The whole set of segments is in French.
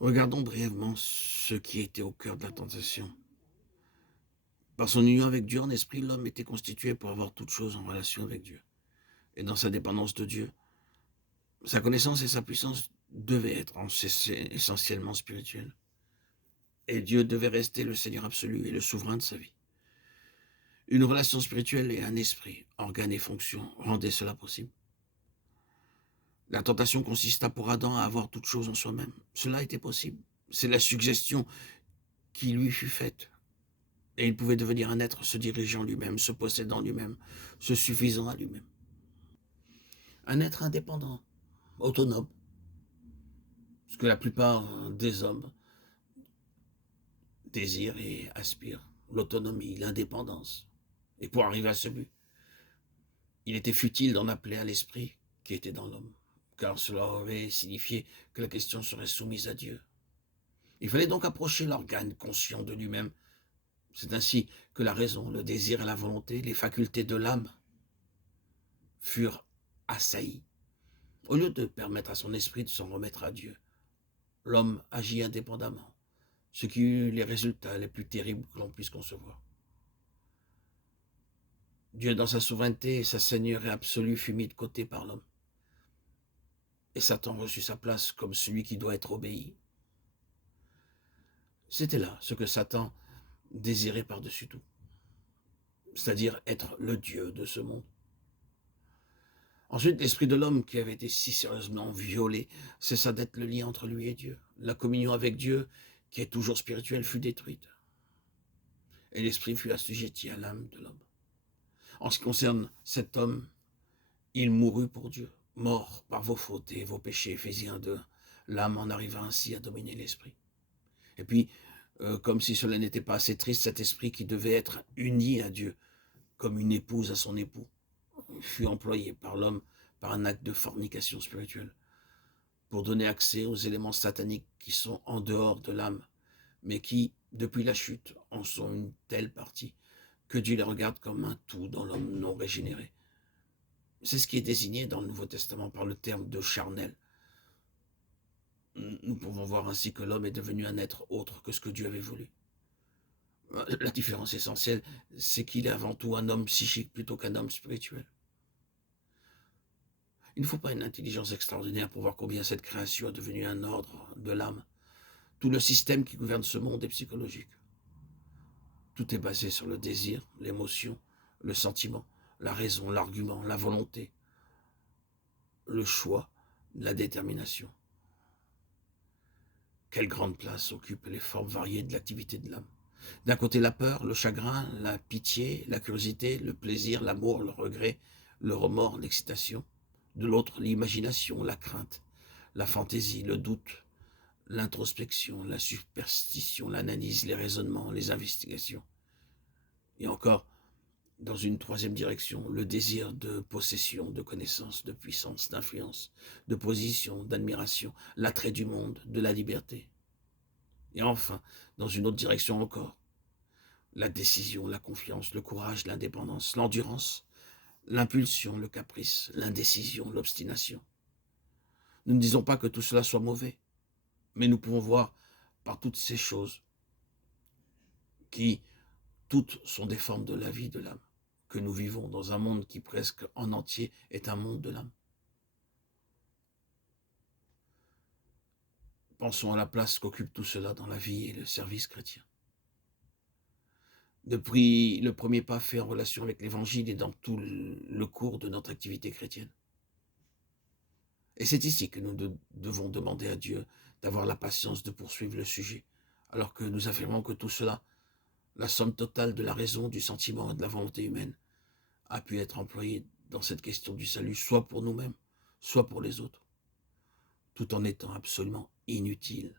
Regardons brièvement ce qui était au cœur de la tentation. Par son union avec Dieu en esprit, l'homme était constitué pour avoir toute chose en relation avec Dieu. Et dans sa dépendance de Dieu, sa connaissance et sa puissance devaient être essentiellement spirituelles. Et Dieu devait rester le Seigneur absolu et le souverain de sa vie. Une relation spirituelle et un esprit, organe et fonction, rendaient cela possible. La tentation consista pour Adam à avoir toute chose en soi-même. Cela était possible. C'est la suggestion qui lui fut faite. Et il pouvait devenir un être se dirigeant lui-même, se possédant lui-même, se suffisant à lui-même. Un être indépendant, autonome. Ce que la plupart des hommes désirent et aspirent. L'autonomie, l'indépendance. Et pour arriver à ce but, il était futile d'en appeler à l'esprit qui était dans l'homme, car cela aurait signifié que la question serait soumise à Dieu. Il fallait donc approcher l'organe conscient de lui-même. C'est ainsi que la raison, le désir et la volonté, les facultés de l'âme, furent assaillies. Au lieu de permettre à son esprit de s'en remettre à Dieu, l'homme agit indépendamment, ce qui eut les résultats les plus terribles que l'on puisse concevoir. Dieu, dans sa souveraineté et sa seigneurie absolue, fut mis de côté par l'homme. Et Satan reçut sa place comme celui qui doit être obéi. C'était là ce que Satan désirait par-dessus tout, c'est-à-dire être le Dieu de ce monde. Ensuite, l'esprit de l'homme qui avait été si sérieusement violé cessa d'être le lien entre lui et Dieu. La communion avec Dieu, qui est toujours spirituelle, fut détruite. Et l'esprit fut assujetti à l'âme de l'homme. En ce qui concerne cet homme, il mourut pour Dieu, mort par vos fautes et vos péchés, Éphésiens 2. L'âme en arriva ainsi à dominer l'esprit. Et puis, comme si cela n'était pas assez triste, cet esprit qui devait être uni à Dieu, comme une épouse à son époux, fut employé par l'homme par un acte de fornication spirituelle, pour donner accès aux éléments sataniques qui sont en dehors de l'âme, mais qui, depuis la chute, en sont une telle partie que Dieu les regarde comme un tout dans l'homme non régénéré. C'est ce qui est désigné dans le Nouveau Testament par le terme de charnel. Nous pouvons voir ainsi que l'homme est devenu un être autre que ce que Dieu avait voulu. La différence essentielle, c'est qu'il est avant tout un homme psychique plutôt qu'un homme spirituel. Il ne faut pas une intelligence extraordinaire pour voir combien cette création est devenue un ordre de l'âme. Tout le système qui gouverne ce monde est psychologique. Tout est basé sur le désir, l'émotion, le sentiment, la raison, l'argument, la volonté, le choix, la détermination. Quelle grande place occupent les formes variées de l'activité de l'âme. D'un côté, la peur, le chagrin, la pitié, la curiosité, le plaisir, l'amour, le regret, le remords, l'excitation. De l'autre, l'imagination, la crainte, la fantaisie, le doute, l'introspection, la superstition, l'analyse, les raisonnements, les investigations. Et encore, dans une troisième direction, le désir de possession, de connaissance, de puissance, d'influence, de position, d'admiration, l'attrait du monde, de la liberté. Et enfin, dans une autre direction encore, la décision, la confiance, le courage, l'indépendance, l'endurance, l'impulsion, le caprice, l'indécision, l'obstination. Nous ne disons pas que tout cela soit mauvais, mais nous pouvons voir par toutes ces choses qui, toutes sont des formes de la vie de l'âme, que nous vivons dans un monde qui presque en entier est un monde de l'âme. Pensons à la place qu'occupe tout cela dans la vie et le service chrétien. Depuis le premier pas fait en relation avec l'Évangile et dans tout le cours de notre activité chrétienne. Et c'est ici que nous devons demander à Dieu d'avoir la patience de poursuivre le sujet, alors que nous affirmons que tout cela, la somme totale de la raison, du sentiment et de la volonté humaine, a pu être employé dans cette question du salut, soit pour nous-mêmes, soit pour les autres, tout en étant absolument inutile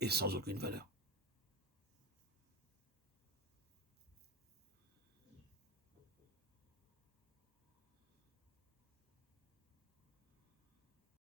et sans aucune valeur.